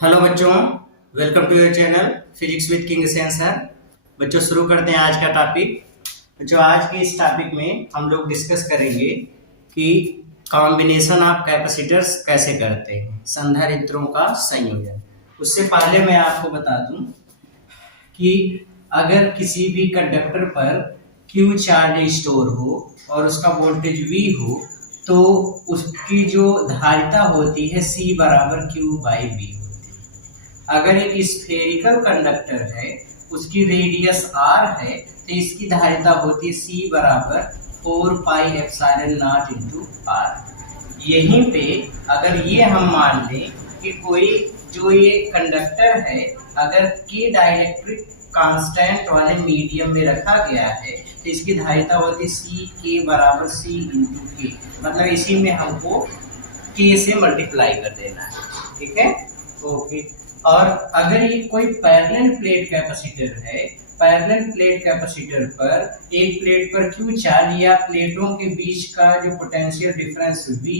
Hello बच्चों, welcome to your channel physics with king Sen sir. बच्चों शुरू करते हैं आज का टॉपिक। बच्चों आज के इस टॉपिक में हम लोग डिस्कस करेंगे कि कॉम्बिनेशन ऑफ कैपेसिटर्स कैसे करते हैं, संधारित्रों का संयोजन। उससे पहले मैं आपको बता दूं कि अगर किसी भी कंडक्टर पर Q चार्ज स्टोर हो और उसका वोल्टेज V हो तो उसकी जो धारिता होती है C बराबर Q/V। अगर एक स्फेरिकल कंडक्टर है, उसकी रेडियस r है, तो इसकी धारिता होती है C बराबर 4πε0 इंटू r। यहीं पे अगर ये हम मान लें कि कोई जो ये कंडक्टर है अगर के डाइलेक्ट्रिक कांस्टेंट वाले मीडियम में रखा गया है तो इसकी धारिता होती है C के बराबर C इंटू के, मतलब इसी में हमको के से मल्टीप्लाई कर देना है। ठीक है, ओके। और अगर ये कोई पैरेलल प्लेट कैपेसिटर है, पैरेलल प्लेट कैपेसिटर पर एक प्लेट पर Q चार्ज या प्लेटों के बीच का जो पोटेंशियल डिफरेंस V,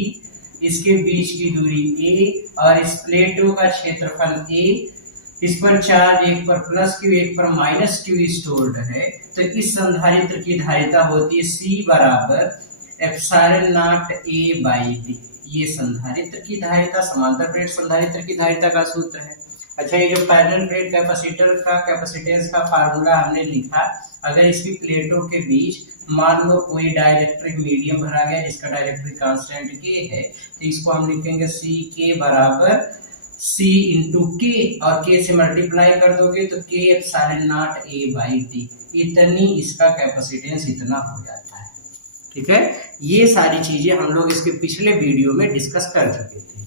इसके बीच की दूरी a और इस प्लेटों का क्षेत्रफल a, इस पर चार्ज एक पर प्लस Q एक पर माइनस Q स्टोर्ड है, तो इस संधारित्र की धारिता होती है C बराबर ε0 a/d। ये संधारित्र की धारिता, समांतर प्लेट संधारित्र की धारिता का सूत्र है। अच्छा, ये जो पैरेलल प्लेट कैपेसिटर का कैपेसिटेंस का फार्मूला हमने लिखा, अगर इसकी प्लेटों के बीच मान लो कोई डाइलेक्ट्रिक मीडियम भरा गया जिसका डाइलेक्ट्रिक कांस्टेंट के है, तो इसको हम लिखेंगे C के बराबर C इंटू के, और के से मल्टीप्लाई कर दोगे तो के ε0 a/d। इतनी इसका कैपेसिटेंस इतना हो जाता है। ठीक है, ये सारी चीजें हम लोग इसके पिछले वीडियो में डिस्कस कर चुके थे।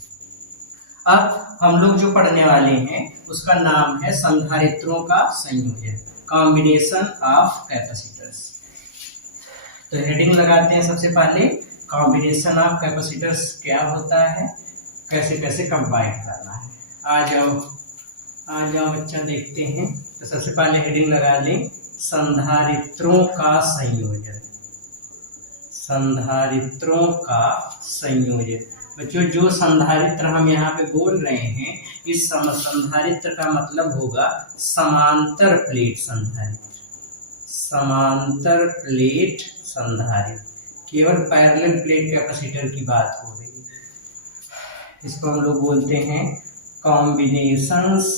अब हम लोग जो पढ़ने वाले हैं उसका नाम है संधारित्रों का संयोजन, कॉम्बिनेशन ऑफ कैपेसिटर्स। तो हेडिंग लगाते हैं सबसे पहले, कॉम्बिनेशन ऑफ कैपेसिटर्स क्या होता है, कैसे कैसे कंबाइन करना है। आ जाओ बच्चा, देखते हैं। तो सबसे पहले हेडिंग लगा लें, संधारित्रों का संयोजन। संधारित्रों का संयोजन। बच्चों जो संधारित्र हम यहाँ पे बोल रहे हैं, इस संधारित्र का मतलब होगा समांतर प्लेट संधारित्र। समांतर प्लेट संधारित्र, केवल पैरेलल प्लेट कैपेसिटर की बात हो रही है। इसको हम लोग बोलते हैं कॉम्बिनेशंस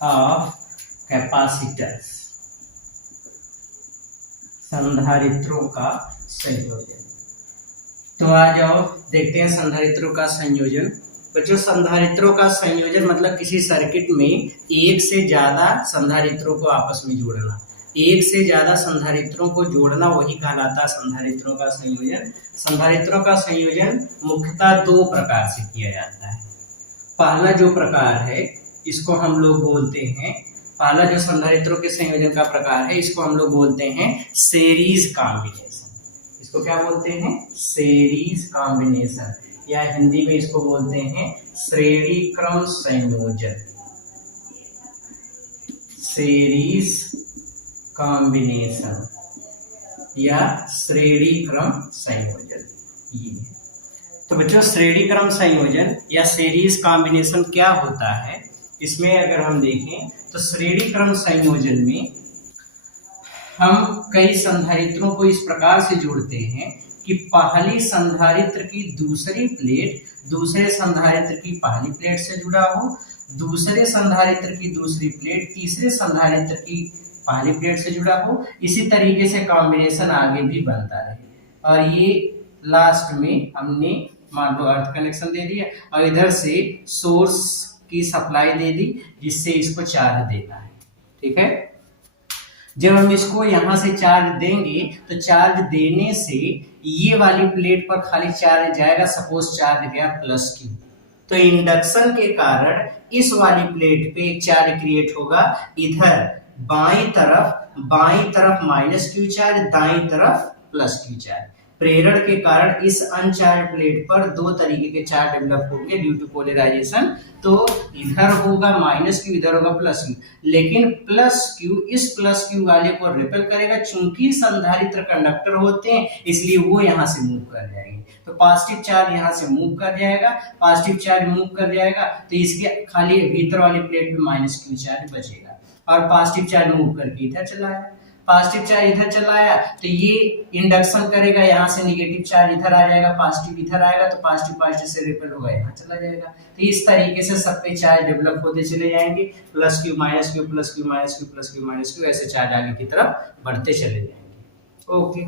ऑफ कैपेसिटर्स, संधारित्रों का संयोजन। तो आ जाओ देखते हैं संधारित्रों का संयोजन। बच्चों संधारित्रों का संयोजन मतलब किसी सर्किट में एक से ज्यादा संधारित्रों को आपस में जोड़ना। एक से ज्यादा संधारित्रों को जोड़ना वही कहलाता है संधारित्रों का संयोजन। संधारित्रों का संयोजन मुख्यतः दो प्रकार से किया जाता है। पहला जो प्रकार है इसको हम लोग बोलते हैं, पहला जो संधारित्रों के संयोजन का प्रकार है इसको हम लोग बोलते हैं सीरीज कॉम्बिनेशन। इसको क्या बोलते हैं? सीरीज कॉम्बिनेशन, या हिंदी में इसको बोलते हैं श्रेणी क्रम संयोजन। सीरीज कॉम्बिनेशन या श्रेणी क्रम संयोजन ये। तो बच्चों श्रेणी क्रम संयोजन या सीरीज कॉम्बिनेशन क्या होता है, इसमें अगर हम देखें तो श्रेणी क्रम संयोजन में हम कई संधारित्रों को इस प्रकार से जोड़ते हैं कि पहली संधारित्र की दूसरी प्लेट दूसरे संधारित्र की पहली प्लेट से जुड़ा हो, दूसरे संधारित्र की दूसरी प्लेट तीसरे संधारित्र की पहली प्लेट से जुड़ा हो। इसी तरीके से कॉम्बिनेशन आगे भी बनता रहे। और ये लास्ट में हमने मान लो अर्थ कनेक्शन दे दिया और इधर से सोर्स की सप्लाई दे दी जिससे इसको चार्ज देना है। ठीक है, जब हम इसको यहाँ से चार्ज देंगे तो चार्ज देने से ये वाली प्लेट पर खाली चार्ज जाएगा। सपोज चार्ज गया +Q, तो इंडक्शन के कारण इस वाली प्लेट पे एक चार्ज क्रिएट होगा। इधर बाईं तरफ -Q चार्ज, दाईं तरफ +Q चार्ज। प्रेरण के कारण इस अनचार्ज प्लेट पर दो तरीके के चार्ज डेवलप होंगे ड्यू टू पोलराइजेशन। तो इधर होगा -Q, इधर होगा +Q, लेकिन +Q इस +Q वाले को रिपेल करेगा। चूंकि संधारित्र कंडक्टर होते हैं इसलिए वो यहाँ से मूव कर जाएंगे। तो पॉजिटिव चार्ज यहाँ से मूव कर जाएगा, पॉजिटिव चार्ज मूव कर जाएगा तो इसके खाली भीतर वाली प्लेट पे माइनस क्यू चार्ज बचेगा, और पॉजिटिव चार्ज मूव करके इधर चला आया, पॉजिटिव चार्ज इधर चला आया तो ये इंडक्शन करेगा, यहाँ से नेगेटिव चार्ज इधर आ जाएगा, पॉजिटिव इधर आएगा तो पॉजिटिव पॉजिटिव से रिपेल होगा, यहाँ चला जाएगा। तो इस तरीके से सब पे चार्ज डेवलप होते चले जाएंगे, plus Q minus Q plus Q minus Q plus Q minus Q, ऐसे चार्ज आगे की तरफ बढ़ते चले जाएंगे। ओके,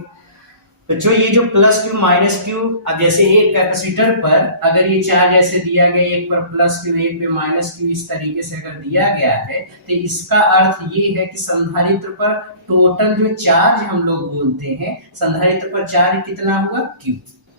तो जो ये जो प्लस क्यू माइनस क्यू, अब जैसे एक कैपेसिटर पर अगर ये चार्ज ऐसे दिया गया, एक पर प्लस क्यू एक पे माइनस क्यू, इस तरीके से अगर दिया गया है तो इसका अर्थ ये है कि संधारित्र पर टोटल जो चार्ज हम लोग बोलते हैं, संधारित्र पर चार्ज कितना हुआ, क्यू,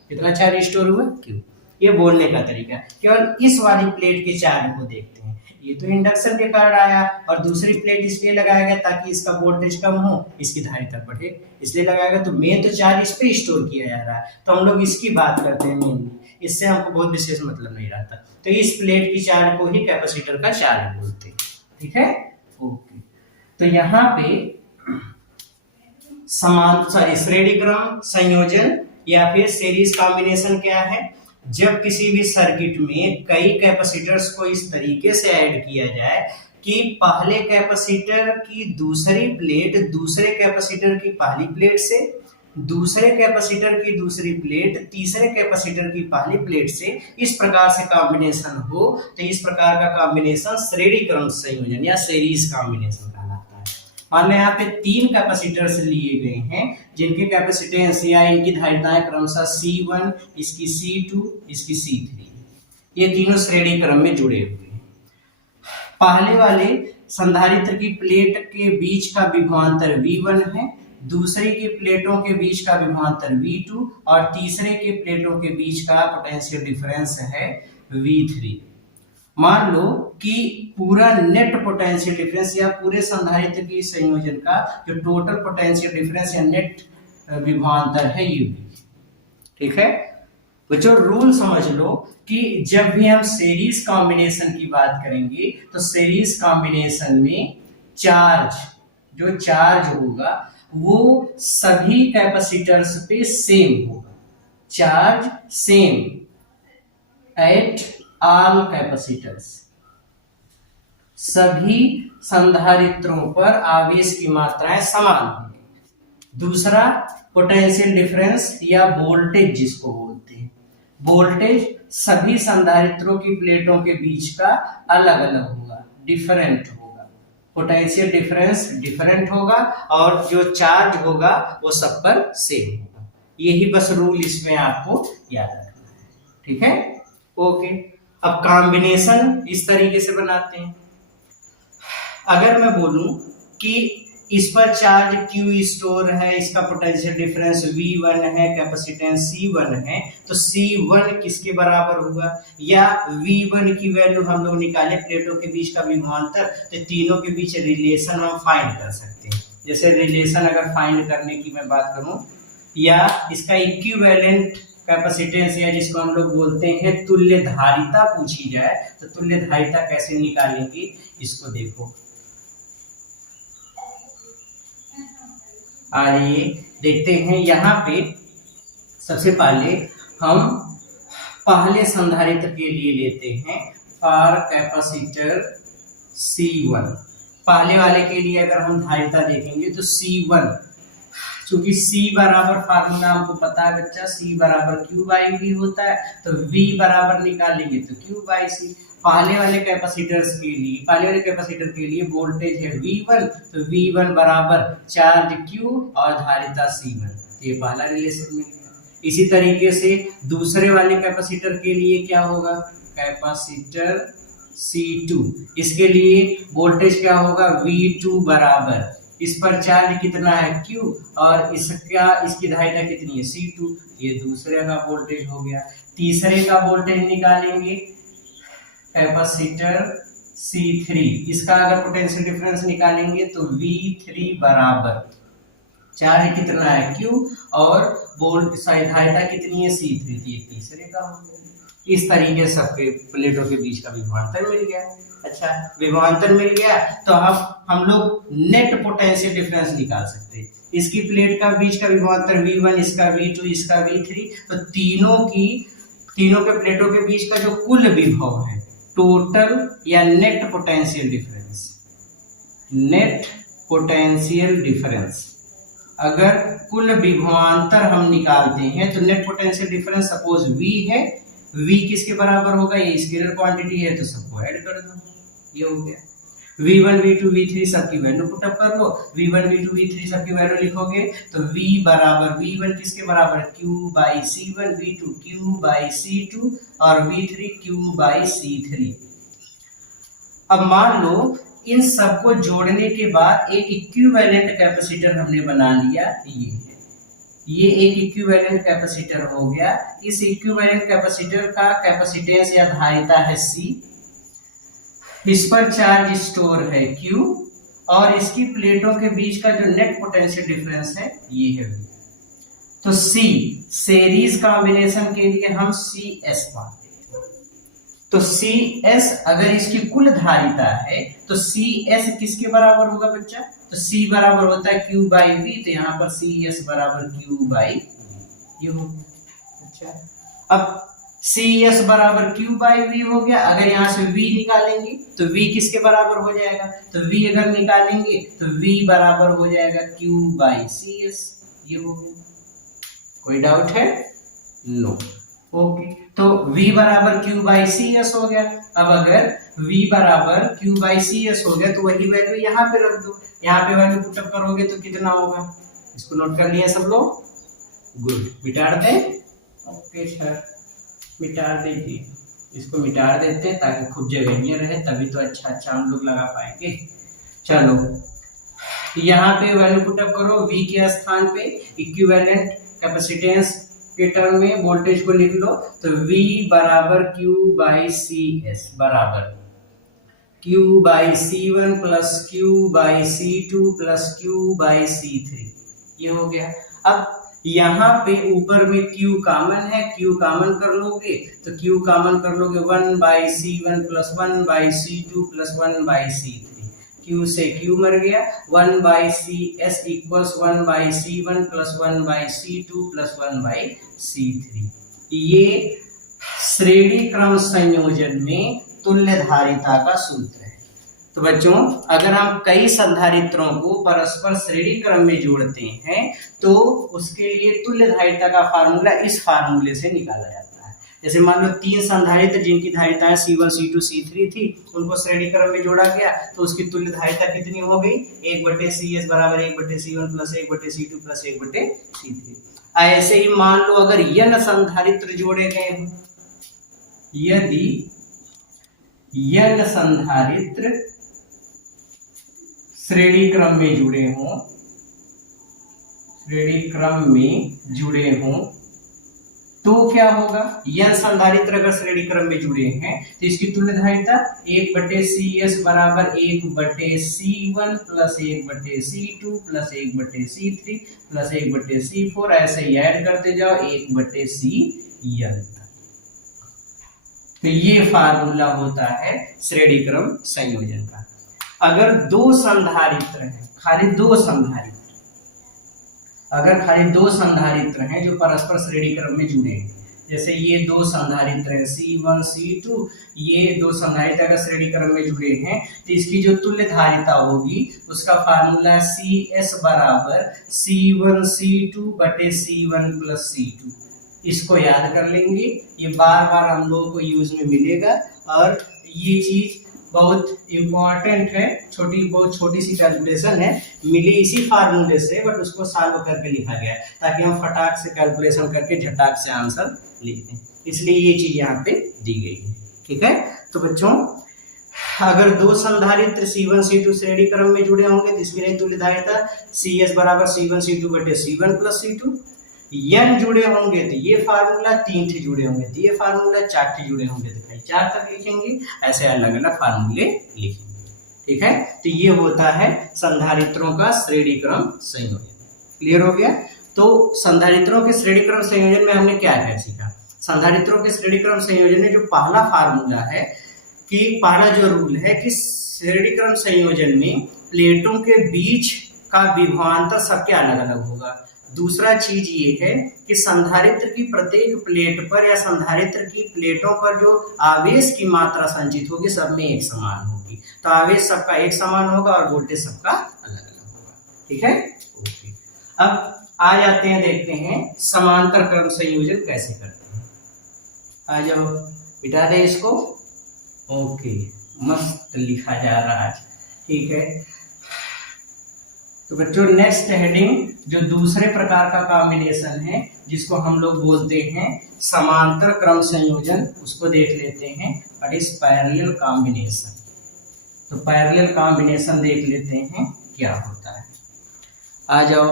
कितना चार्ज स्टोर हुआ, क्यू। ये बोलने का तरीका, केवल इस वाली प्लेट के चार्ज को देखते हैं। ये तो इंडक्शन के कारण आया, और दूसरी प्लेट इसलिए लगाया गया ताकि इसका वोल्टेज कम हो, इसकी धारिता बढ़े, इसलिए लगाया गया। तो मेन तो चार्ज इस पे स्टोर किया जा रहा है, तो हम लोग इसकी बात करते हैं मेनली, इससे हमको बहुत विशेष मतलब नहीं रहता। तो इस प्लेट की चार्ज को ही कैपेसिटर का चार्ज बोलते हैं, ठीक है। ओके, तो यहाँ पे श्रेणी क्रम संयोजन या फिर सीरीज कॉम्बिनेशन क्या है, जब किसी भी सर्किट में कई कैपेसिटर्स को इस तरीके से ऐड किया जाए कि पहले कैपेसिटर की दूसरी प्लेट दूसरे कैपेसिटर की पहली प्लेट से, दूसरे कैपेसिटर की दूसरी प्लेट तीसरे कैपेसिटर की पहली प्लेट से, इस प्रकार से कॉम्बिनेशन हो, तो इस प्रकार का कॉम्बिनेशन श्रेणी क्रम संयोजन या सीरीज कॉम्बिनेशन कहलाता है। मान लें यहाँ पे 3 कैपेसिटर्स लिए गए हैं जिनके कैपेसिटेंस या इनकी धारिताएं क्रमशः C1, इसकी C2, इसकी C3, ये तीनों श्रेणी क्रम में जुड़े हुए हैं। पहले वाले संधारित्र की प्लेट के बीच का विभवांतर V1 है, दूसरे की प्लेटों के बीच का विभवांतर V2 और तीसरे के प्लेटों के बीच का पोटेंशियल डिफरेंस है V3। मान लो कि पूरा नेट पोटेंशियल डिफरेंस या पूरे संधारित्र की संयोजन का जो टोटल पोटेंशियल डिफरेंस या नेट विभवांतर है UV, ठीक है। तो जो रूल समझ लो कि जब भी हम सीरीज कॉम्बिनेशन की बात करेंगे तो सीरीज कॉम्बिनेशन में चार्ज, जो चार्ज होगा वो सभी कैपेसिटर्स पे सेम होगा, charge same at all capacitors, सभी संधारित्रों पर आवेश की मात्राएं समान होंगी। दूसरा, पोटेंशियल डिफरेंस या वोल्टेज जिसको बोलते हैं, वोल्टेज सभी संधारित्रों की प्लेटों के बीच का अलग अलग होगा, डिफरेंट होगा, पोटेंशियल डिफरेंस डिफरेंट होगा, और जो चार्ज होगा वो सब पर सेम होगा। यही बस रूल इसमें आपको याद रखना है, ठीक है। ओके, अब कॉम्बिनेशन इस तरीके से बनाते हैं। अगर मैं बोलूं कि इस पर चार्ज Q स्टोर है, इसका पोटेंशियल डिफरेंस V1 है, कैपेसिटेंस C1 है, तो C1 किसके बराबर होगा, या V1 की वैल्यू हम लोग निकाले, प्लेटों के बीच का विभवांतर, तो तीनों के बीच रिलेशन हम फाइंड कर सकते हैं। जैसे रिलेशन अगर फाइंड करने की मैं बात करूं, या इसका इक्विवेलेंट कैपेसिटेंस या जिसको हम लोग बोलते हैं तुल्य धारिता पूछी जाए, तो तुल्य धारिता कैसे निकालेंगे इसको देखो। आइए देखते हैं। यहाँ पे सबसे पहले हम पहले संधारित्र के लिए लेते हैं फॉर कैपेसिटर C1। पहले वाले के लिए अगर हम धारिता देखेंगे तो C1, चूंकि C बराबर फार्मूला हमको पता है बच्चा, C बराबर Q/V होता है, तो V बराबर निकालेंगे तो Q/C। पहले वाले कैपेसिटर के लिए वोल्टेज है V1, तो V1 बराबर चार्ज Q और धारिता C1, ये पहला रिलेशन मिल गया। इसी तरीके से दूसरे वाले कैपेसिटर के लिए क्या होगा, कैपेसिटर C2, इसके लिए वोल्टेज क्या होगा, V2 बराबर, इस पर चार्ज कितना है Q और इसकी धारिता कितनी है C2, ये दूसरे का वोल्टेज हो गया। तीसरे का वोल्टेज निकालेंगे कैपेसिटर C3, इसका अगर पोटेंशियल डिफरेंस निकालेंगे तो V3 बराबर चार्ज कितना है Q और धारिता कितनी है C3, ये तीसरे का हो गया। इस तरीके से सबके प्लेटों के बीच का विभवांतर मिल गया। अच्छा, विभवांतर मिल गया तो अब हम लोग नेट पोटेंशियल डिफरेंस निकाल सकते हैं। इसकी प्लेट का बीच का विभवांतर V1, इसका V2, इसका V3, तो तीनों के प्लेटों के बीच का जो कुल विभव है, टोटल या net potential difference, net potential difference, अगर कुल विभवांतर हम निकालते हैं तो net potential difference suppose V है, V किसके बराबर होगा, ये स्केलर क्वांटिटी है तो सबको ऐड कर दो, ये हो गया। V1, V2, V3 सबकी वैल्यू पुट अप कर लो, V1, V2, V3 सबकी वैल्यू लिखोगे तो V बराबर V1 किसके बराबर, Q by C1, V2 Q by C2 और V3 Q बाई C3। अब मान लो इन सबको जोड़ने के बाद एक इक्विवेलेंट कैपेसिटर हमने बना लिया, ये एक इक्विवेलेंट कैपेसिटर हो गया। इस इक्विवेलेंट कैपेसिटर का कैपेसिटेंस या धारिता है C, इस पर चार्ज स्टोर है Q और इसकी प्लेटों के बीच का जो नेट पोटेंशियल डिफरेंस है ये है V। तो C सीरीज कॉम्बिनेशन के लिए हम CS पाते हैं, तो CS अगर इसकी कुल धारिता है तो CS किसके बराबर होगा बच्चा, तो C बराबर होता है Q बाई V, तो यहाँ पर CS बराबर Q बाई V, ये हो गया। अच्छा, अब CS बराबर Q बाई V हो गया। अगर यहाँ से V निकालेंगे तो V किसके बराबर हो जाएगा, तो V अगर निकालेंगे तो V बराबर हो जाएगा Q बाई CS, ये हो गया। कोई डाउट है, नो, ओके। तो V बराबर Q बाई CS हो गया। अब अगर V बराबर Q बाई CS हो गया तो वही वैल्यू यहाँ पे रख दो, यहाँ पे वैल्यू पुटअप करोगे तो कितना होगा, इसको नोट कर लिया सब लोग, गुड। मिटा दे, ओके सर, मिटा दीजिए, इसको मिटा देते हैं ताकि खूब जगह रहे, तभी तो अच्छा हम लोग लगा पाएंगे। चलो यहाँ पे वैल्यू पुटअप करो, V के स्थान पे इक्विवेलेंट कैपेसिटेंस के टर्म में वोल्टेज को लिख लो, तो V बराबर Q बाई CS बराबर Q by C1 plus Q by C2 plus Q by C3, ये हो गया। अब यहाँ पे ऊपर में Q कॉमन है, Q कॉमन कर लोगे तो Q कॉमन कर लोगे 1 by C1 plus 1 by C2 plus 1 by C3, Q से Q मर गया, 1 by CS equals 1 by C1 plus 1 by C2 plus 1 by C3। ये श्रेणी क्रम संयोजन में तुल्य धारिता का सूत्र है। तो बच्चों अगर हम कई संधारित्रों को परस्पर श्रेणी क्रम में जोड़ते हैं तो उसके लिए तुल्य धारिता का फार्मूला इस फार्मूले से निकाला जाता है। जैसे मान लो 3 संधारित्र जिनकी धारिताएं C1, C2, C3 थी, उनको श्रेणी क्रम में जोड़ा गया तो उसकी तुल्य धारिता कितनी हो गई, 1/CS बराबर 1/C1 plus 1/C2 plus 1/C3। ऐसे ही मान लो अगर n संधारित्र जोड़े गए हों, यदि n संधारित्र श्रेणी क्रम में जुड़े हों, श्रेणी क्रम में जुड़े हों तो क्या होगा, n संधारित्र अगर श्रेणी क्रम में जुड़े हैं तो इसकी तुल्य धारिता 1/CS बराबर 1/C1 plus 1/C2 plus 1/C3 plus 1/C4, ऐसे ही ऐड करते जाओ 1/CN। तो ये फार्मूला होता है श्रेणी क्रम संयोजन का। अगर 2 संधारित्र हैं, खाली 2 संधारित्र, अगर खाली 2 संधारित्र हैं जो परस्पर श्रेणी क्रम में जुड़े हैं, जैसे ये 2 संधारित्र हैं C1, C2, ये 2 संधारित्र अगर श्रेणी क्रम में जुड़े हैं तो इसकी जो तुल्य धारिता होगी उसका फार्मूला CS बराबर C1 C2 बटे C1 प्लस C2। इसको याद कर लेंगे, ये बार बार हम लोगों को यूज में मिलेगा और ये चीज बहुत इंपॉर्टेंट है। बहुत छोटी सी कैलकुलेशन है, मिली इसी फार्मूले से, बट उसको सॉल्व करके लिखा गया है ताकि हम फटाक से कैलकुलेशन करके झटाक से आंसर लिख दें, इसलिए ये चीज यहाँ पे दी गई है। ठीक है, तो बच्चों अगर 2 संधारित्र C1, C2 श्रेणी क्रम में जुड़े होंगे तो इसकी तुल्य धारिता CS बराबर C1 C2 बटे C1 प्लस C2। n जुड़े होंगे तो ये फार्मूला, 3 थे जुड़े होंगे तो ये फार्मूला, 4 थे जुड़े होंगे तो 4 तक लिखेंगे, ऐसे अलग अलग फार्मूले लिखेंगे। ठीक है, तो ये होता है संधारित्रों का श्रेणी क्रम संयोजन। क्लियर हो गया। तो संधारित्रों के श्रेणी क्रम संयोजन में हमने क्या क्या सीखा, संधारित्रों के श्रेणी क्रम संयोजन में जो पहला फार्मूला है कि पहला जो रूल है कि श्रेणी क्रम संयोजन में प्लेटों के बीच का विभवांतर सबके अलग अलग होगा। दूसरा चीज ये है कि संधारित्र की प्रत्येक प्लेट पर या संधारित्र की प्लेटों पर जो आवेश की मात्रा संचित होगी सब में एक समान होगी। तो आवेश सबका एक समान होगा और वोल्टेज सबका अलग अलग होगा। ठीक है, ओके। अब आ जाते हैं, देखते हैं समांतर क्रम संयोजन कैसे करते हैं। आ जाओ, बिठा दे इसको। ओके, मस्त लिखा जा रहा है आज। ठीक है, तो बच्चों नेक्स्ट हेडिंग जो दूसरे प्रकार का कॉम्बिनेशन है जिसको हम लोग बोलते हैं समांतर क्रम संयोजन, उसको देख लेते हैं। What is parallel combination. तो पैरेलल कॉम्बिनेशन देख लेते हैं क्या होता है। आ जाओ,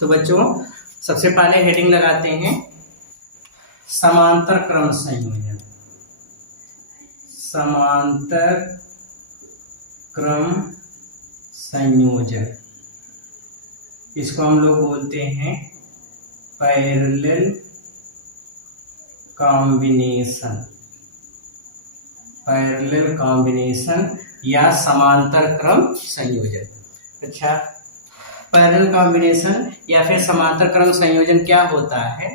तो बच्चों सबसे पहले हेडिंग लगाते हैं समांतर क्रम संयोजन। समांतर क्रम संयोजन, इसको हम लोग बोलते हैं पैरेलल कॉम्बिनेशन। पैरेलल कॉम्बिनेशन या समांतर क्रम संयोजन। अच्छा, पैरेलल कॉम्बिनेशन या फिर समांतर क्रम संयोजन क्या होता है?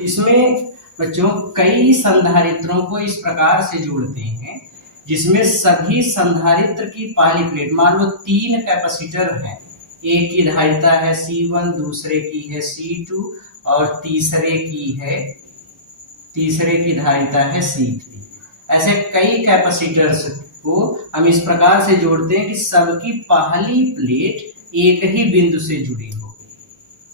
इसमें बच्चों कई संधारित्रों को इस प्रकार से जोड़ते हैं जिसमें सभी संधारित्र की पहली प्लेट, मान लो 3 कैपेसिटर हैं, एक की धारिता है C1, दूसरे की है C2 और तीसरे की धारिता है C3। ऐसे कई कैपेसिटर्स को हम इस प्रकार से जोड़ते हैं कि सबकी पहली प्लेट एक ही बिंदु से जुड़ी हो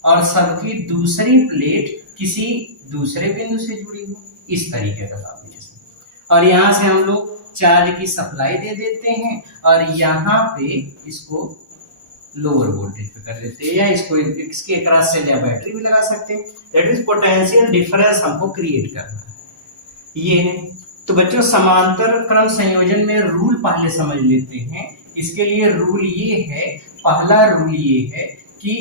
और सबकी दूसरी प्लेट किसी दूसरे बिंदु से जुड़ी हो, इस तरीके का कॉम्बिनेशन। और यहाँ से हम लोग चार्ज की सप्लाई दे देते हैं और यहाँ पे इसको लोअर वोल्टेज पे कर देते हैं, या इसको इसके क्रॉस से या बैटरी भी लगा सकते हैं। दैट इज पोटेंशियल डिफरेंस हमको क्रिएट करना है, ये है। तो बच्चों समांतर क्रम संयोजन में रूल पहले समझ लेते हैं। इसके लिए रूल ये है, पहला रूल ये है कि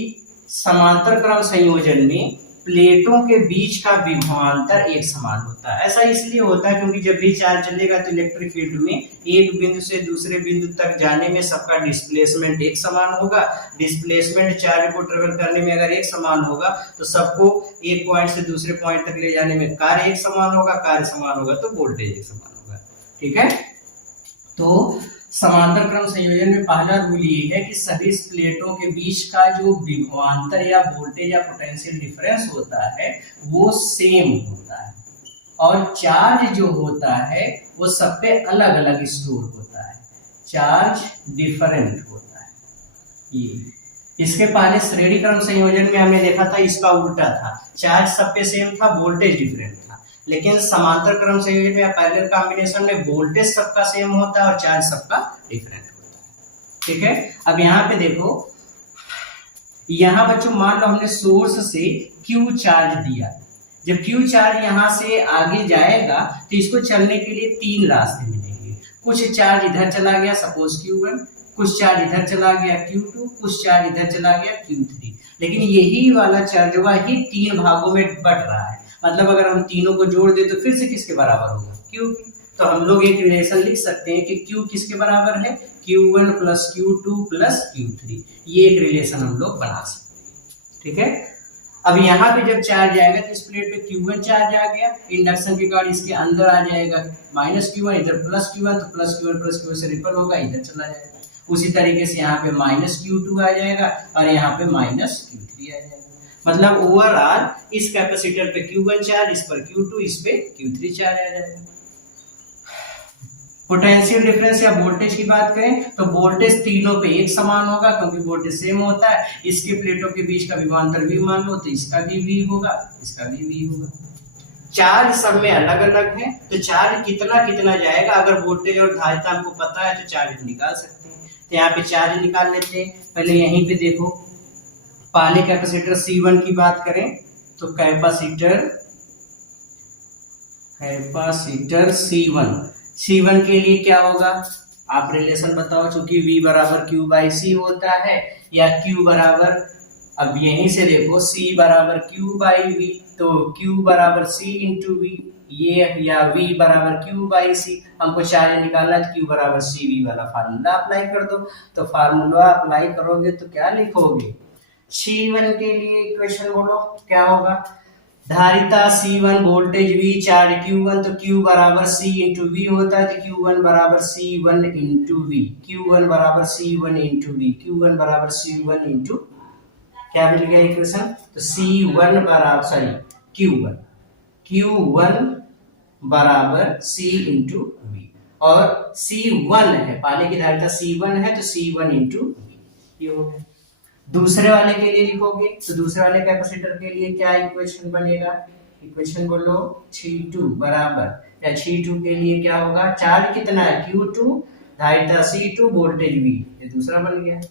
समांतर क्रम संयोजन में प्लेटों के बीच का विभवांतर एक समान होता है। ऐसा इसलिए होता है क्योंकि जब भी चार्ज चलेगा तो इलेक्ट्रिक फील्ड में एक बिंदु से दूसरे बिंदु तक जाने में सबका डिस्प्लेसमेंट एक समान होगा। डिस्प्लेसमेंट चार्ज को ट्रेवल करने में अगर एक समान होगा तो सबको एक पॉइंट से दूसरे पॉइंट तक ले जाने में कार्य एक समान होगा, कार्य समान होगा तो वोल्टेज एक समान होगा। ठीक है, तो समांतर क्रम संयोजन में पहला रूल ये है कि सभी प्लेटों के बीच का जो विभवांतर या वोल्टेज या पोटेंशियल डिफरेंस होता है वो सेम होता है और चार्ज जो होता है वो सब पे अलग अलग स्टोर होता है, चार्ज डिफरेंट होता है। ये इसके पहले श्रेणी क्रम संयोजन में हमने देखा था इसका उल्टा था, चार्ज सब पे सेम था, वोल्टेज डिफरेंट था। लेकिन समांतर क्रम संयोजन में या पैरेलल कॉम्बिनेशन में वोल्टेज सबका सेम होता है और चार्ज सबका डिफरेंट होता है। ठीक है, अब यहाँ पे देखो, यहाँ बच्चों मान लो हमने सोर्स से Q चार्ज दिया। जब Q चार्ज यहाँ से आगे जाएगा तो इसको चलने के लिए 3 रास्ते मिलेंगे। कुछ चार्ज इधर चला गया, सपोज Q1, कुछ चार्ज इधर चला गया Q2, कुछ चार्ज इधर चला गया Q3। लेकिन यही वाला चार्ज ही 3 भागों में बट रहा है। मतलब अगर हम तीनों को जोड़ दे तो फिर से किसके बराबर होगा? Q की। तो हम लोग एक रिलेशन लिख सकते हैं कि Q किसके बराबर है? Q1 plus Q2 plus Q3। ये एक रिलेशन हम लोग बना सकते हैं। ठीक है, अब यहाँ पे जब चार्ज आएगा तो इस प्लेट पे Q1 चार्ज आ गया, इंडक्शन के कारण इसके अंदर आ जाएगा माइनस Q1, इधर प्लस Q1, तो प्लस Q1 प्लस Q1 से रिपल होगा, इधर चला जाएगा। उसी तरीके से यहाँ पे माइनस Q2 आ जाएगा और यहाँ पे माइनस Q3 आ जाएगा। मतलब ओवरऑल इस कैपेसिटर पे Q1 चार्ज, इस पर Q2, इस पे Q3 चार्ज आ जाएगा। पोटेंशियल डिफरेंस या वोल्टेज की बात करें तो वोल्टेज तीनों पे एक समान होगा क्योंकि वोल्टेज सेम होता है। इसके प्लेटों के बीच का विभवांतर V मान लो तो इसका भी V होगा, इसका भी V होगा। चार्ज सब में अलग अलग है तो चार्ज कितना कितना जाएगा, अगर वोल्टेज और धारिता हमको पता है तो चार्ज निकाल सकते हैं। तो यहाँ पे चार्ज निकाल लेते हैं। पहले यहीं पे देखो, पहले कैपेसिटर C1 की बात करें तो कैपेसिटर C1 के लिए क्या होगा? आप रिलेशन बताओ, चूंकि V बराबर Q बाई C होता है या Q बराबर, अब यहीं से देखो C बराबर Q बाई V, तो Q बराबर C इंटू वी, ये या V बराबर Q बाई C, हमको चार्ज निकालना है तो Q बराबर CV वाला फार्मूला अप्लाई कर दो। तो फार्मूला अप्लाई करोगे तो क्या लिखोगे, C1 के लिए इक्वेशन बोलो क्या होगा, धारिता C1 voltage V charge Q1, तो Q बराबर C इंटू वी होता है, तो Q1 बराबर C1 इंटू वी, Q1 बराबर C1 इंटू वी, Q1 बराबर C1 इंटू क्या मिल गया इक्वेशन, तो C1 बराबर Q1 बराबर C इंटू वी, और C1 है, पाले की धारिता C1 है तो C1 इंटू वी, ये हो गया। दूसरे वाले के लिए लिखोगे तो दूसरे वाले कैपेसिटर के लिए क्या इक्वेशन बनेगा, इक्वेशन बोलो C2 बराबर, या C2 के लिए क्या होगा, चार्ज कितना है Q2, धारिता C2, वोल्टेज V, ये दूसरा बन गया,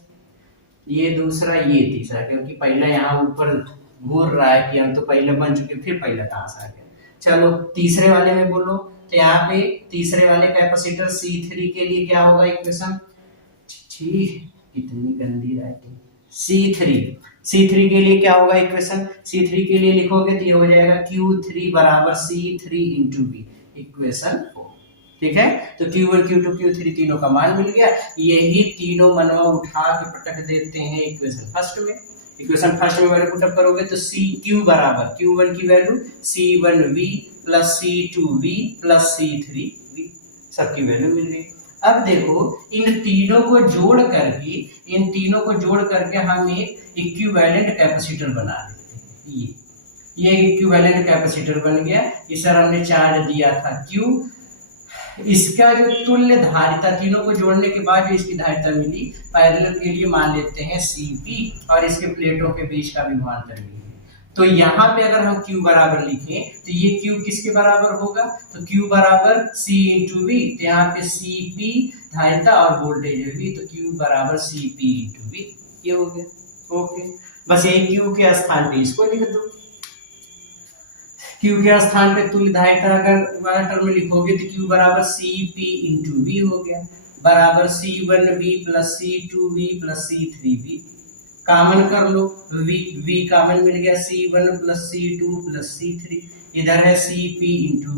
ये दूसरा, ये तीसरा, क्योंकि पहला यहाँ ऊपर घूर रहा है कि हम तो पहले बन चुके, फिर पहला कहां से आ गया। चलो तीसरे वाले में बोलो, तो यहाँ पे तीसरे वाले कैपेसिटर C3 के लिए क्या होगा इक्वेशन, कितनी गंदी राइटिंग, C3 के लिए क्या होगा इक्वेशन, C3 के लिए लिखोगे तो ये हो जाएगा Q3 बराबर C3 इंटू वी, इक्वेशन 4, ठीक है। तो Q1 Q2 Q3 तीनों का मान मिल गया, यही तीनों मनवा उठा के पटक देते हैं इक्वेशन फर्स्ट में। इक्वेशन फर्स्ट में वैल्यू पुटअप करोगे तो Q बराबर Q1 की value C1V plus C2V plus C3V, सबकी वैल्यू मिल गई। अब देखो इन तीनों को जोड़ करके हम एक इक्विवेलेंट कैपेसिटर बना लेते हैं, ये इक्विवेलेंट कैपेसिटर बन गया। इस तरह हमने चार्ज दिया था Q, इसका जो तुल्य धारिता, तीनों को जोड़ने के बाद जो इसकी धारिता मिली पैरेलल के लिए मान लेते हैं Cp, और इसके प्लेटों के बीच का विभवांतर भी। तो यहाँ पे अगर हम Q बराबर लिखें तो ये Q किसके बराबर होगा, तो Q बराबर C इंटू वी, तो यहाँ पे Cp धारिता और वोल्टेज है V, तो Q बराबर Cp इंटू वी, ये हो गया। ओके, बस यही Q के स्थान पे इसको लिख दो, Q के स्थान पे तुल्य धारिता अगर वाला टर्म लिखोगे तो Q बराबर Cp इंटू वी हो गया, बराबर C1V plus C2V plus C3V, common कर लो, V कॉमन मिल गया, C1 plus C2 plus C3, इधर है Cp इंटू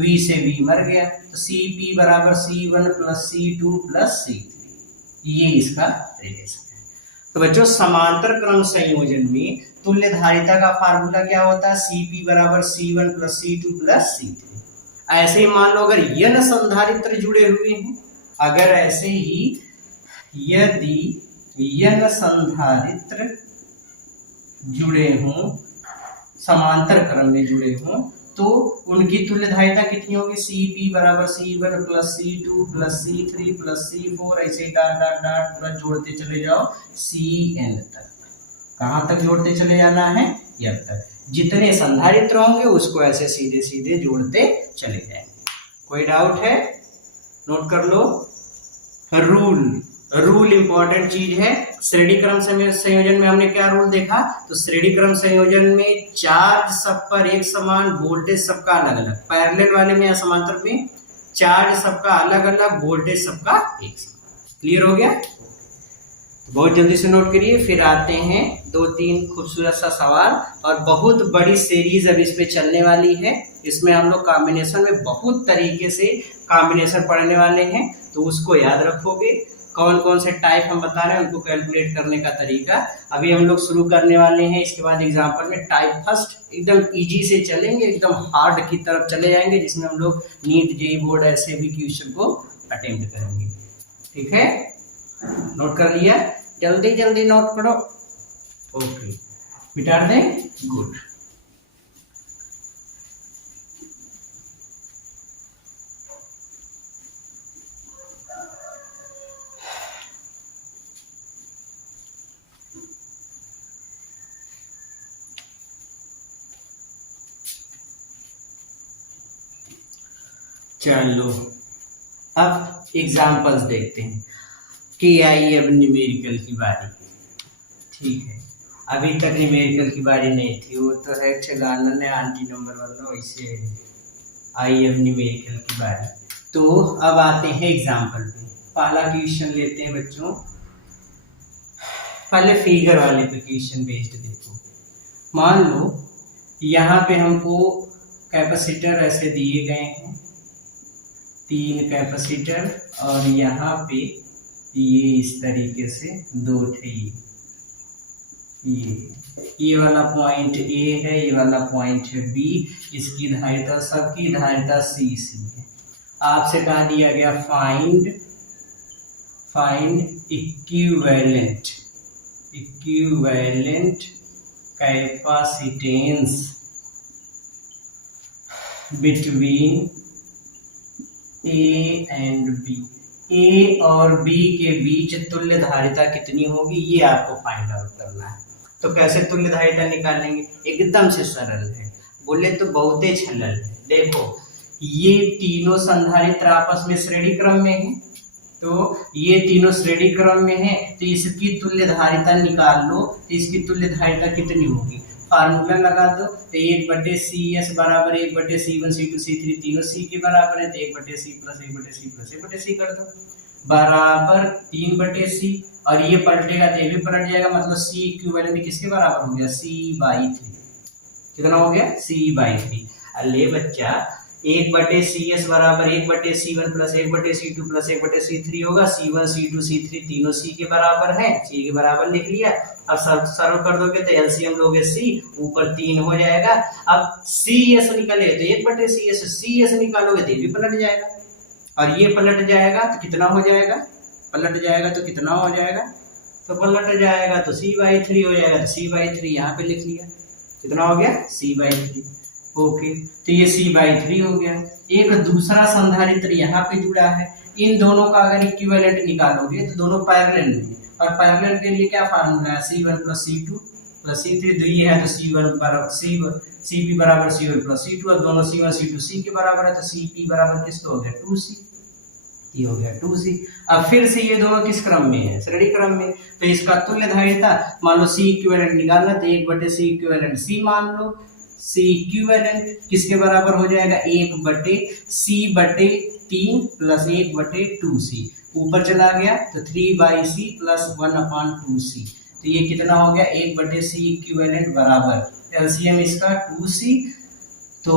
V से V मर गया, तो Cp बराबर C1 plus C2 plus C3, ये इसका रिलेशन है। तो बच्चों समांतर क्रम संयोजन में तुल्य धारिता का फार्मूला क्या होता है, Cp बराबर C1 plus C2 plus C3। ऐसे ही मान लो अगर n संधारित्र जुड़े हुए हैं, अगर ऐसे ही यदि n संधारित्र जुड़े हों, समांतर क्रम में जुड़े हों, तो उनकी तुल्य धारिता कितनी होगी, Cp बराबर C1 plus C2 plus C3 plus C4, ऐसे डाट डाट डाट पूरा जोड़ते चले जाओ Cn तक। कहां तक जोड़ते चले जाना है, यह तक। जितने संधारित्र होंगे उसको ऐसे सीधे सीधे जोड़ते चले जाएंगे। कोई डाउट है, नोट कर लो। रूल इंपॉर्टेंट चीज है। श्रेणी क्रम संयोजन में हमने क्या रूल देखा, तो श्रेणी क्रम संयोजन में चार्ज सब पर एक समान, वोल्टेज सबका अलग अलग। पैरेलल वाले में या समांतर में चार्ज सबका अलग अलग, वोल्टेज सबका एक समान। क्लियर हो गया, बहुत जल्दी से नोट करिए। फिर आते हैं 2-3 खूबसूरत सा सवाल, और बहुत बड़ी सीरीज अब इस पे चलने वाली है। इसमें हम लोग कॉम्बिनेशन में बहुत तरीके से कॉम्बिनेशन पढ़ने वाले हैं, तो उसको याद रखोगे। कौन कौन से टाइप हम बता रहे हैं उनको कैलकुलेट करने का तरीका अभी हम लोग शुरू करने वाले हैं। इसके बाद एग्जाम्पल में टाइप फर्स्ट एकदम इजी से चलेंगे, एकदम हार्ड की तरफ चले जाएंगे, जिसमें हम लोग नीट जेईई बोर्ड ऐसे भी क्वेश्चन को अटेम्प्ट करेंगे। ठीक है, नोट कर लिया, जल्दी जल्दी नोट करो। ओके, मिटा दें, गुड। चलो अब एग्जाम्पल्स देखते हैं कि आई अब न्यूमेरिकल की बारी। ठीक है, अभी तक न्यूमेरिकल की बारी नहीं थी, वो तो है ठेगाना ने आंटी नंबर वाला, वैसे आई अब न्यूमेरिकल की बारी। तो अब आते हैं एग्जाम्पल पे। पहला क्वेश्चन लेते हैं बच्चों, पहले फिगर वाले पे क्वेश्चन बेस्ड देखो। मान लो यहाँ पे हमको कैपेसिटर ऐसे दिए गए हैं, 3 कैपेसिटर, और यहाँ पे ये इस तरीके से 2 थे। ये वाला पॉइंट ए है, ये वाला पॉइंट है बी। इसकी धारिता, सबकी धारिता सी है। आपसे कहा दिया गया find equivalent capacitance between A and B. A और बी के बीच तुल्य धारिता कितनी होगी, ये आपको फाइंड आउट करना है। तो कैसे तुल्य धारिता निकालेंगे, एकदम से सरल है, बोले तो बहुते छलल है। देखो ये तीनों संधारित्र आपस में श्रेणी क्रम में है, तो ये तीनों श्रेणी क्रम में है, तो इसकी तुल्य धारिता निकाल लो। तो इसकी तुल्य धारिता कितनी होगी, फार्मूला लगा दो। तो 1/CS बराबर 1/C1 C2 C3 तीनों C के बराबर है, तो 1/C plus 1/C plus 1/C कर दो बराबर 3/C, और ये पलटेगा तो ये भी पलट जाएगा, मतलब C इक्विवेलेंट किसके बराबर हो गया, C/3। कितना हो गया, C/3। अरे बच्चा 1/CS बराबर 1/C1 plus 1/C2 plus 1/C3 होगा। C1 C2 C3 तीनों C के बराबर है, C के बराबर लिख लिया। अब सरल कर दोगे तो एलसीएम लोगे C, ऊपर 3 हो जाएगा। अब CS निकले तो 1/CS, CS निकालोगे तो ये भी पलट जाएगा, और ये पलट जाएगा तो कितना हो जाएगा, पलट जाएगा तो कितना हो जाएगा, तो पलट जाएगा तो C/3 हो जाएगा। तो C/3 यहाँ पे लिख लिया, कितना हो गया, C/3। ओके, तो ये C/3 हो गया। एक दूसरा संधारित्र यहाँ पे जुड़ा है, इन दोनों का अगर इक्विवेलेंट निकालोगे तो दोनों पैरेलल में, और पैरेलल के लिए क्या फार्मूला है, C1 plus C2 plus C3। तो ये है तो C1 बराबर CP बराबर C1 प्लस C2, और दोनों C1 C2 C के बराबर है, तो CP बराबर किसका हो गया, 2C। ये हो गया 2C। अब फिर से ये दोनों किस क्रम में है, श्रेणी क्रम में, तो इसका तुल्य धारिता मान लो C इक्विवेलेंट निकालना, तो 1/C इक्विवेलेंट C मान लो। C इक्विवेलेंट किसके बराबर हो जाएगा, 1/C/3 प्लस 1/2C। ऊपर चला गया तो 3/C प्लस 1/2C। तो ये कितना हो गया, 1/C इक्विवेलेंट बराबर एलसीएम इसका 2C, तो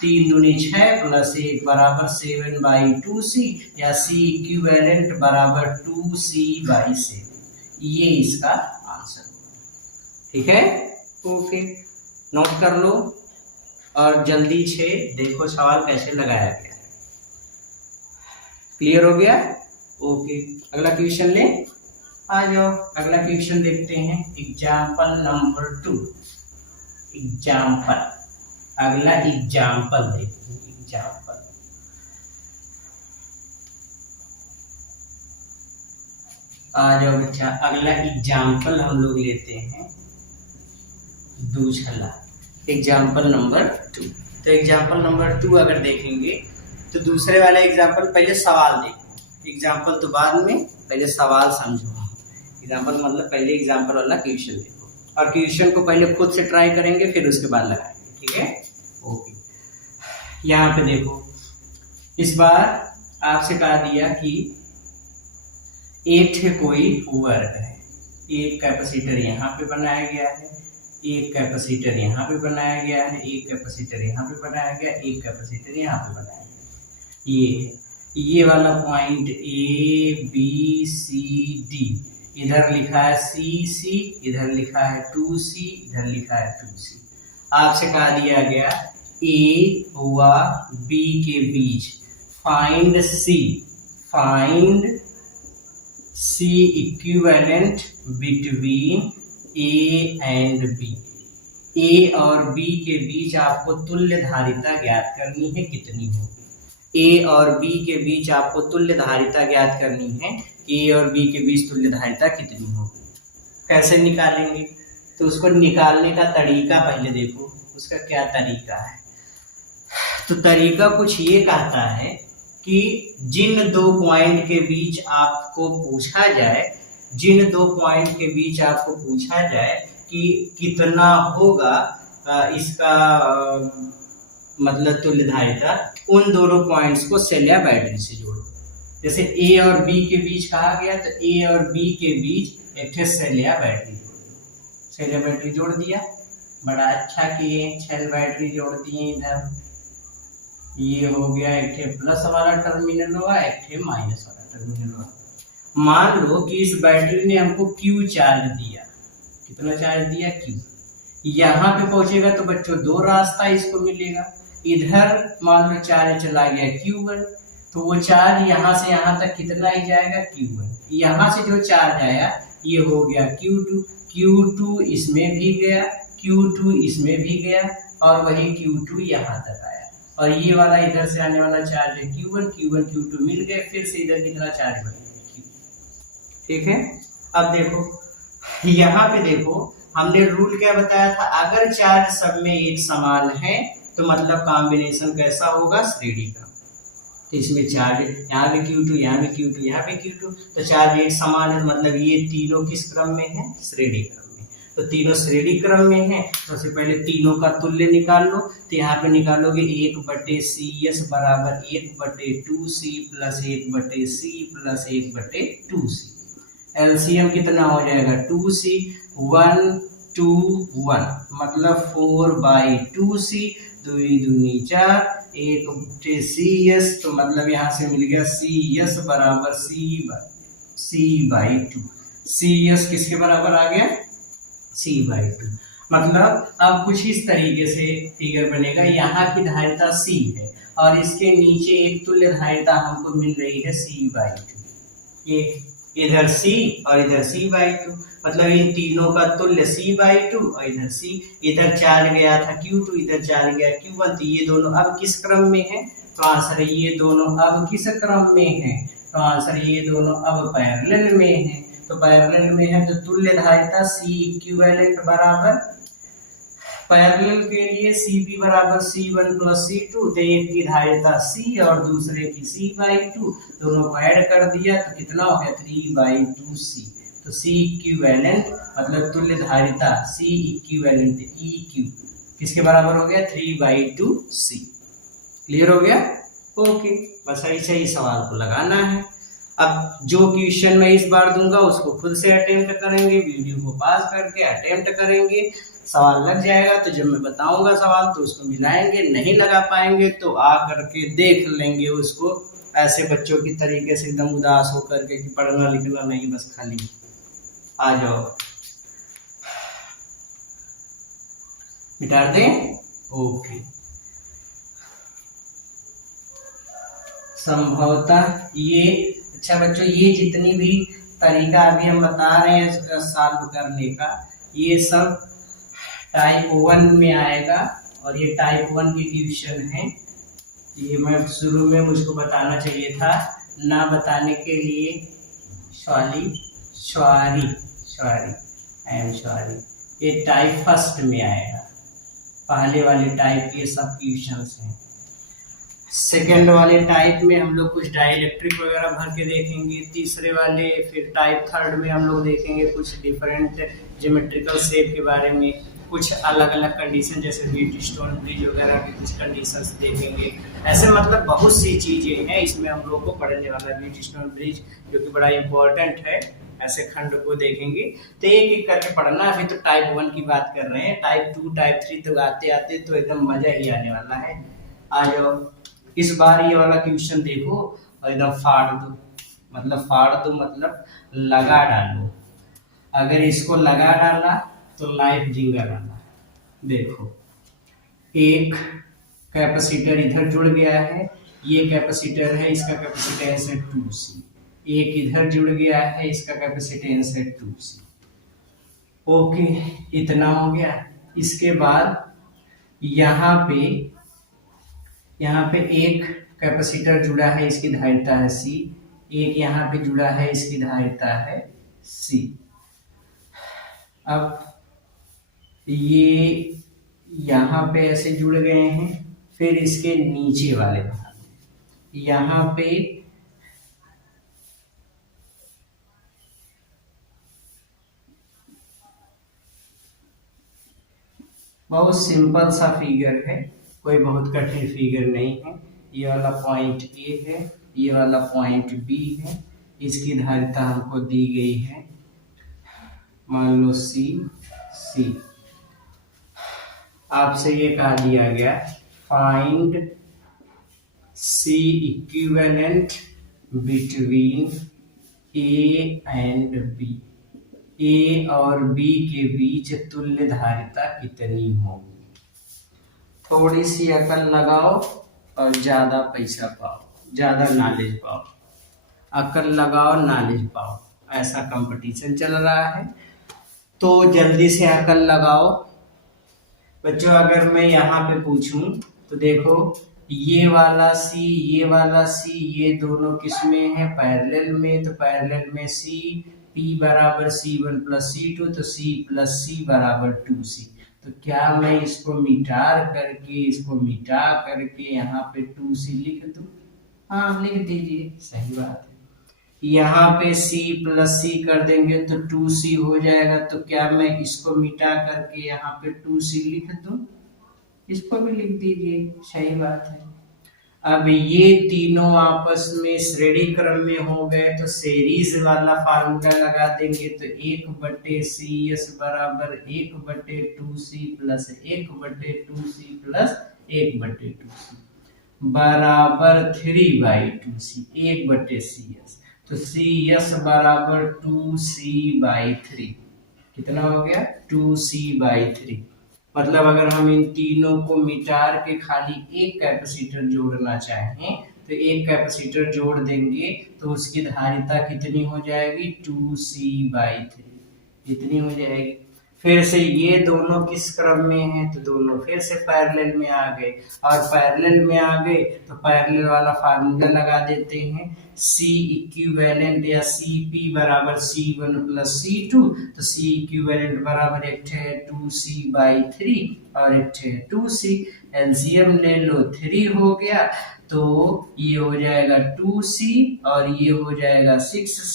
3 दूनी 6 प्लस 1 बराबर 7/2C, या C इक्विवेलेंट बराबर 2C/7। ये इसका आंसर होगा। ठीक है, ओके, नोट कर लो और जल्दी से देखो सवाल कैसे लगाया गया है। क्लियर हो गया, ओके। अगला क्वेश्चन ले आ जाओ। अगला क्वेश्चन देखते हैं, एग्जाम्पल नंबर 2। अगला एग्जाम्पल देखते हैं, एग्जाम्पल। आ जाओ बच्चा, अगला एग्जाम्पल हम लोग लेते हैं दूसरा, एग्जाम्पल नंबर 2। तो एग्जाम्पल नंबर 2 अगर देखेंगे तो दूसरे वाले एग्जाम्पल, पहले सवाल देखो, एग्जाम्पल तो बाद में, पहले सवाल समझो। एग्जाम्पल मतलब पहले एग्जाम्पल वाला क्वेश्चन देखो, और क्वेश्चन को पहले खुद से ट्राई करेंगे, फिर उसके बाद लगाएंगे। ठीक है, ओके। यहाँ पे देखो, इस बार आपसे कहा दिया कि एक कोई वर्ग है, एक कैपेसिटर यहाँ पे बनाया गया है, एक कैपेसिटर यहाँ पे बनाया गया है, एक कैपेसिटर यहाँ पे बनाया गया, एक कैपेसिटर यहाँ पे बनाया गया। ये वाला point A B C D, इधर लिखा है C, इधर लिखा है 2C, इधर लिखा है 2C। आपसे कहा दिया गया A व B के बीच find C equivalent between A and B। A और B के बीच आपको तुल्य धारिता ज्ञात करनी है, कितनी होगी। A और B के बीच आपको तुल्य धारिता ज्ञात करनी है, A और B के बीच तुल्य धारिता कितनी होगी। कैसे निकालेंगे, तो उसको निकालने का तरीका पहले देखो, उसका क्या तरीका है। तो तरीका कुछ ये कहता है कि जिन दो पॉइंट के बीच आपको पूछा जाए कि कितना होगा इसका मतलब तुल्य धारिता, उन दोनों पॉइंट्स को सेल या बैटरी से जोड़ो। जैसे A और B के बीच कहा गया, तो A और B के बीच एक सेल या बैटरी जोड़ दिया, बड़ा अच्छा किए, 6 बैटरी जोड़ दिए इधर। ये हो गया एक ठे प्लस वाला टर्मिनल हुआ, एक ठे माइनस वाला टर्मिनल हुआ। मान लो कि इस बैटरी ने हमको Q चार्ज दिया, कितना चार्ज दिया Q। यहाँ पे पहुंचेगा तो बच्चों दो रास्ता इसको मिलेगा। इधर मान लो चार्ज चला गया Q1, तो वो चार्ज यहाँ से यहाँ तक कितना ही जाएगा Q1। यहाँ से जो चार्ज आया ये हो गया Q2, Q2 इसमें भी गया, Q2 इसमें भी गया, और वही Q2 यहाँ तक आया। और ये वाला इधर से आने वाला चार्ज है Q1, Q1 Q2 मिल गए, फिर से इधर कितना चार्ज बनेगा Q। ठीक है। अब देखो यहाँ पे देखो हमने रूल क्या बताया था, अगर चार्ज सब में एक समान है तो मतलब कॉम्बिनेशन कैसा होगा, श्रेणी का। तो इसमें चार्ज यहाँ पे Q2, यहाँ पे Q2, यहाँ पे Q2, तो चार्ज एक समान है, तो मतलब ये तीनों किस क्रम में है, श्रेणी क्रम में। तो तीनों श्रेणी क्रम में है, तो सबसे पहले तीनों का तुल्य निकाल लो। तो यहाँ पे निकालोगे 1/CS बराबर 1/2C plus 1/C plus 1/2C। LCM कितना हो जाएगा 2C, 1 2 1 मतलब 4/2C, 2 दूनी 4, 1/CS, तो मतलब यहाँ से मिल गया CS बराबर C/2। CS किसके बराबर आ गया, C/2। मतलब अब कुछ इस तरीके से फिगर बनेगा, यहाँ की धारिता C है और इसके नीचे एक तुल्य धारिता हमको मिल रही है C/2। ये इधर C और इधर C/2, मतलब इन तीनों का तुल्य C/2 और इधर C। इधर चार्ज गया था Q2, इधर चार्ज गया Q1, तो ये दोनों अब किस क्रम में है, तो आंसर है ये दोनों अब किस क्रम में है, तो आंसर ये दोनों अब पैरेलल में है। तो पैरेलल में है तो तुल्य धारिता C इक्विवेलेंट बराबर, पैरेलल के लिए CP बराबर C1 प्लस C2, तो एक की धारिता C और दूसरे की C/2, दोनों को ऐड कर दिया तो कितना हो गया 3/2C। तो C इक्विवेलेंट मतलब तुल्य धारिता C इक्विवेलेंट EQ किसके बराबर हो गया 3/2C। क्लियर हो गया, ओके। बस ऐसे ही सवाल को लगाना है। अब जो क्वेश्चन मैं इस बार दूंगा उसको खुद से अटेम्प्ट करेंगे, वीडियो को पास करके अटेम्प्ट करेंगे, सवाल लग जाएगा तो जब मैं बताऊंगा सवाल तो उसको मिलाएंगे, नहीं लगा पाएंगे तो आ करके देख लेंगे उसको, ऐसे बच्चों की तरीके से एकदम उदास होकर के कि पढ़ना लिखना नहीं, बस खाली आ जाओ, मिटा दें, ओके। संभवतः ये अच्छा बच्चों, ये जितनी भी तरीका अभी हम बता रहे हैं सॉल्व करने का, ये सब टाइप 1 में आएगा और ये टाइप 1 की क्वेश्चन है। ये मैं शुरू में मुझको बताना चाहिए था, ना बताने के लिए सॉरी, आई एम सॉरी। ये टाइप फर्स्ट में आएगा, पहले वाले टाइप के सब क्वेश्चंस हैं। सेकेंड वाले टाइप में हम लोग कुछ डाइलेक्ट्रिक वगैरह भर के देखेंगे, तीसरे वाले फिर टाइप थर्ड में हम लोग देखेंगे कुछ डिफरेंट ज्योमेट्रिकल शेप के बारे में, कुछ अलग अलग कंडीशन जैसे व्हीटस्टोन ब्रिज वगैरह की कुछ कंडीशंस देखेंगे। ऐसे मतलब बहुत सी चीजें हैं इसमें हम लोग को पढ़ने वाला, व्हीटस्टोन ब्रिज जो कि बड़ा इम्पोर्टेंट है, ऐसे खंड को देखेंगे। तो एक एक करके पढ़ना। अभी तो टाइप 1 की बात कर रहे हैं, टाइप 2 टाइप 3 तो आते आते तो एकदम मजा ही आने वाला है। आ जाओ, इस बार ये वाला क्वेश्चन देखो और एकदम फाड़ दो, मतलब लगा डालो। अगर इसको लगा डाला तो लाइफ जिंगा डाला। देखो एक कैपेसिटर इधर जुड़ गया है, ये कैपेसिटर है, इसका कैपेसिटेंस है 2C। एक इधर जुड़ गया है, इसका कैपेसिटेंस है 2C। ओके, इतना हो गया। इसके बाद यहाँ पे एक कैपेसिटर जुड़ा है, इसकी धारिता है C। एक यहाँ पे जुड़ा है, इसकी धारिता है C। अब ये यहाँ पे ऐसे जुड़ गए हैं, फिर इसके नीचे वाले भाग यहाँ पे बहुत सिंपल सा फिगर है, कोई बहुत कठिन फिगर नहीं है। ये वाला पॉइंट A है, ये वाला पॉइंट B है, इसकी धारिता हमको दी गई है मान लो C। आपसे ये कहा दिया गया find C equivalent between A and B, A और बी के बीच तुल्य धारिता कितनी होगी। थोड़ी सी अकल लगाओ और ज्यादा पैसा पाओ, ज्यादा नॉलेज पाओ। अकल लगाओ नॉलेज पाओ, ऐसा कंपटीशन चल रहा है। तो जल्दी से अकल लगाओ बच्चों। अगर मैं यहाँ पे पूछूं तो देखो, ये वाला सी, ये वाला सी, ये दोनों किस में है, पैरेलल में। तो पैरेलल में सी, पी बराबर C1 प्लस C2, तो C प्लस C बराबर 2C। तो क्या मैं इसको मिटार करके, इसको मिटा करके यहाँ पे 2C लिख दूं? हाँ लिख दीजिए, सही बात है। यहाँ पे C प्लस C कर देंगे तो 2C हो जाएगा। तो क्या मैं इसको मिटा करके यहाँ पे 2C लिख दूं? इसको भी लिख दीजिए, सही बात है। अब ये तीनों आपस में श्रेणी क्रम में हो गए तो सीरीज वाला फार्मूला लगा देंगे। तो 1/CS बराबर 1/2C plus 1/2C plus 1/2C बराबर 3/2C 1/CS। तो CS बराबर 2C/3। कितना हो गया? 2C/3। मतलब अगर हम इन तीनों को मिटार के खाली एक कैपेसिटर जोड़ना चाहें तो एक कैपेसिटर जोड़ देंगे तो उसकी धारिता कितनी हो जाएगी? 2C/3 इतनी हो जाएगी। फिर से ये दोनों किस क्रम में हैं? तो दोनों फिर से पैरेलल में आ गए, और पैरेलल में आ गए तो पैरेलल वाला फार्मूला लगा देते हैं। C इक्विवेलेंट या CP बराबर C1 प्लस C2। तो C इक्विवेलेंट बराबर एक है 2C/3 और एक है 2C। एलसीएम ले लो, 3 हो गया तो ये हो जाएगा 2C और ये हो जाएगा 6C।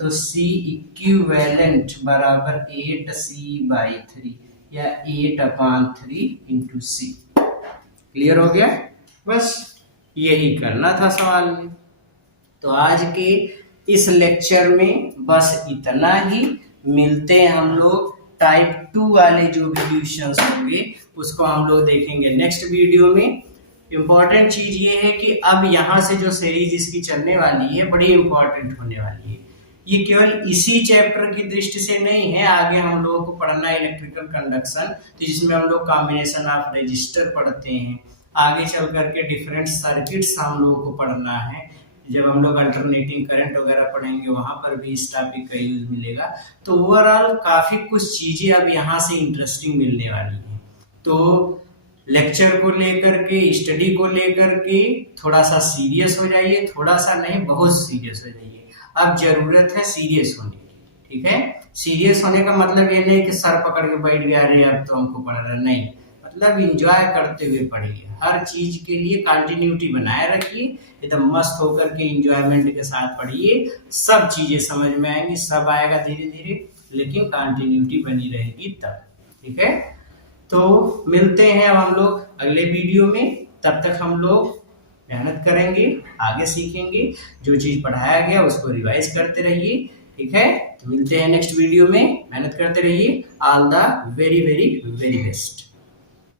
तो C इक्विवेलेंट बराबर 8C/3 या 8/3 इंटू C। क्लियर हो गया? बस यही करना था सवाल में। तो आज के इस लेक्चर में बस इतना ही। मिलते हैं हम लोग टाइप 2 वाले जो भी क्वेश्चंस होंगे उसको हम लोग देखेंगे नेक्स्ट वीडियो में। इम्पोर्टेंट चीज ये है कि अब यहाँ से जो सीरीज इसकी चलने वाली है बड़ी इंपॉर्टेंट होने वाली है। ये केवल इसी चैप्टर की दृष्टि से नहीं है, आगे हम लोगों को पढ़ना है इलेक्ट्रिकल कंडक्शन, तो जिसमें हम लोग कॉम्बिनेशन ऑफ रजिस्टर पढ़ते हैं। आगे चल करके डिफरेंट सर्किट्स हम लोगों को पढ़ना है। जब हम लोग अल्टरनेटिंग करंट वगैरह पढ़ेंगे वहां पर भी इस टॉपिक का यूज मिलेगा। तो ओवरऑल काफी कुछ चीजें अब यहाँ से इंटरेस्टिंग मिलने वाली हैं। तो लेक्चर को लेकर के, स्टडी को लेकर के थोड़ा सा सीरियस हो जाइए, थोड़ा सा नहीं बहुत सीरियस हो जाइए। अब जरूरत है सीरियस होने की, ठीक है। सीरियस होने का मतलब ये नहीं कि सर पकड़ के बैठ गया, अरे अब तो हमको पढ़ रहा, नहीं। मतलब इंजॉय करते हुए पढ़िए, हर चीज के लिए कंटिन्यूटी बनाए रखिए, एकदम मस्त होकर के इंजॉयमेंट के साथ पढ़िए। सब चीजें समझ में आएंगी, सब आएगा धीरे धीरे, लेकिन कंटिन्यूटी बनी रहेगी तब, ठीक है। तो मिलते हैं अब हम लोग अगले वीडियो में। तब तक हम लोग मेहनत करेंगे, आगे सीखेंगे, जो चीज पढ़ाया गया उसको रिवाइज करते रहिए, ठीक है। तो मिलते हैं नेक्स्ट वीडियो में, मेहनत करते रहिए। All the very very very best.